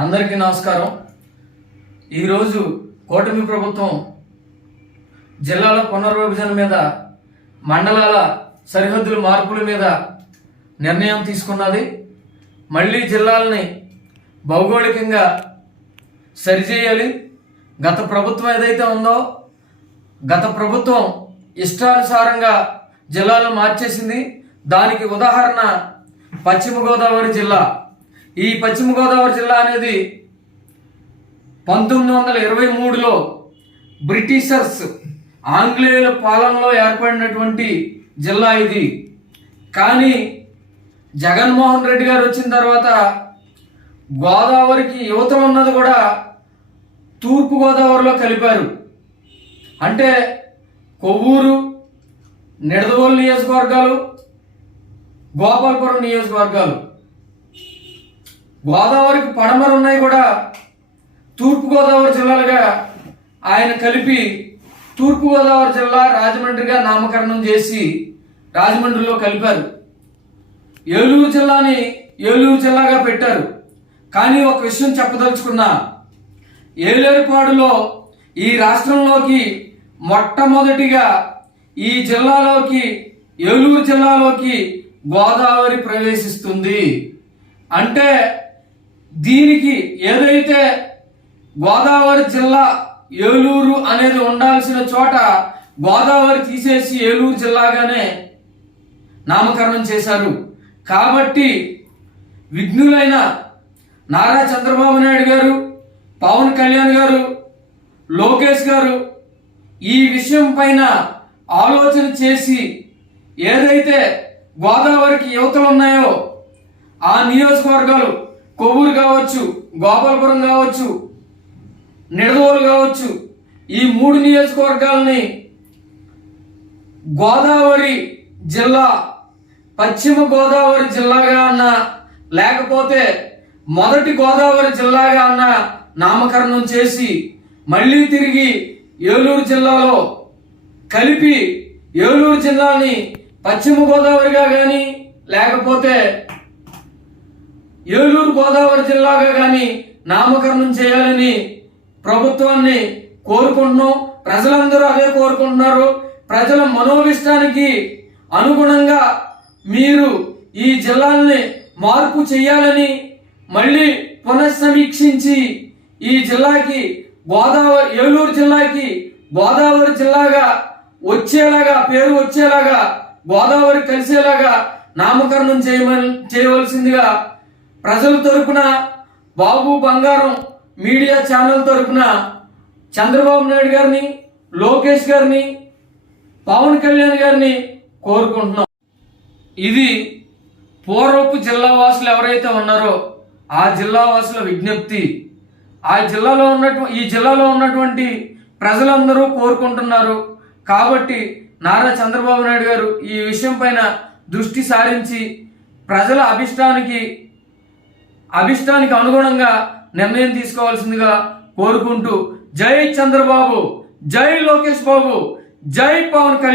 అందరికీ నమస్కారం। ఈరోజు కూటమి ప్రభుత్వం జిల్లాల పునర్విభజన మీద, మండలాల సరిహద్దుల మార్పుల మీద నిర్ణయం తీసుకున్నది। మళ్ళీ జిల్లాలని భౌగోళికంగా సరిచేయాలి। గత ప్రభుత్వం ఏదైతే ఉందో, గత ప్రభుత్వం ఇష్టానుసారంగా జిల్లాలను మార్చేసింది। దానికి ఉదాహరణ పశ్చిమ గోదావరి జిల్లా। ఈ పశ్చిమ గోదావరి జిల్లా అనేది 1923లో బ్రిటిషర్స్ ఆంగ్లేయుల పాలనలో ఏర్పడినటువంటి జిల్లా ఇది। కానీ జగన్మోహన్ రెడ్డి గారు వచ్చిన తర్వాత గోదావరికి యువతలో ఉన్నది కూడా తూర్పు గోదావరిలో కలిపారు। అంటే కొవ్వూరు, నిడదవోలు నియోజకవర్గాలు, గోపాలపురం నియోజకవర్గాలు, గోదావరికి పడమర ఉన్నాయి కూడా తూర్పు గోదావరి జిల్లాలుగా ఆయన కలిపి తూర్పు గోదావరి జిల్లా రాజమండ్రిగా నామకరణం చేసి రాజమండ్రిలో కలిపారు। ఏలూరు జిల్లాని ఏలూరు జిల్లాగా పెట్టారు। కానీ ఒక విషయం చెప్పదలుచుకున్నా, ఏలేరుపాడులో ఈ రాష్ట్రంలోకి మొట్టమొదటిగా ఈ జిల్లాలోకి, ఏలూరు జిల్లాలోకి గోదావరి ప్రవేశిస్తుంది। అంటే దీనికి ఏదైతే గోదావరి జిల్లా ఏలూరు అనేది ఉండాల్సిన చోట గోదావరి తీసేసి ఏలూరు జిల్లాగానే నామకరణం చేశారు। కాబట్టి విఘ్నులైన నారా చంద్రబాబు నాయుడు గారు, పవన్ కళ్యాణ్ గారు, లోకేష్ గారు ఈ విషయం పైన ఆలోచన చేసి ఏదైతే గోదావరికి యువతలు ఉన్నాయో ఆ నియోజకవర్గాలు, కొవ్వూరు కావచ్చు, గోపాలపురం కావచ్చు, నిడదవోలు కావచ్చు, ఈ 3 నియోజకవర్గాలని గోదావరి జిల్లా, పశ్చిమ గోదావరి జిల్లాగా అన్న, లేకపోతే మొదటి గోదావరి జిల్లాగా అన్న నామకరణం చేసి మళ్ళీ తిరిగి ఏలూరు జిల్లాలో కలిపి ఏలూరు జిల్లాని పశ్చిమ గోదావరిగా కానీ, లేకపోతే ఏలూరు గోదావరి జిల్లాగా కానీ నామకరణం చేయాలని ప్రభుత్వాన్ని కోరుకుంటున్నాం। ప్రజలందరూ అదే కోరుకుంటున్నారు। ప్రజల మనోభిష్టానికి అనుగుణంగా మీరు ఈ జిల్లాల్ని మార్పు చేయాలని, మళ్ళీ పునఃసమీక్షించి ఈ జిల్లాకి గోదావరి, ఏలూరు జిల్లాకి గోదావరి జిల్లాగా వచ్చేలాగా, పేరు వచ్చేలాగా, గోదావరి కలిసేలాగా నామకరణం చేయవలసిందిగా ప్రజల తరపున, బాబు బంగారం మీడియా ఛానల్ తరపున చంద్రబాబు నాయుడు గారిని, లోకేష్ గారిని, పవన్ కళ్యాణ్ గారిని కోరుకుంటున్నాం। ఇది పూర్వపు జిల్లా వాసులు ఎవరైతే ఉన్నారో ఆ జిల్లా వాసుల విజ్ఞప్తి। ఈ జిల్లాలో ఉన్నటువంటి ప్రజలందరూ కోరుకుంటున్నారు। కాబట్టి నారా చంద్రబాబు నాయుడు గారు ఈ విషయం పైన దృష్టి సారించి ప్రజల అభిష్టానికి అనుగుణంగా నిర్ణయం తీసుకోవాల్సిందిగా కోరుకుంటూ, జై చంద్రబాబు, జై లోకేష్ బాబు, జై పవన్ కళ్యాణ్।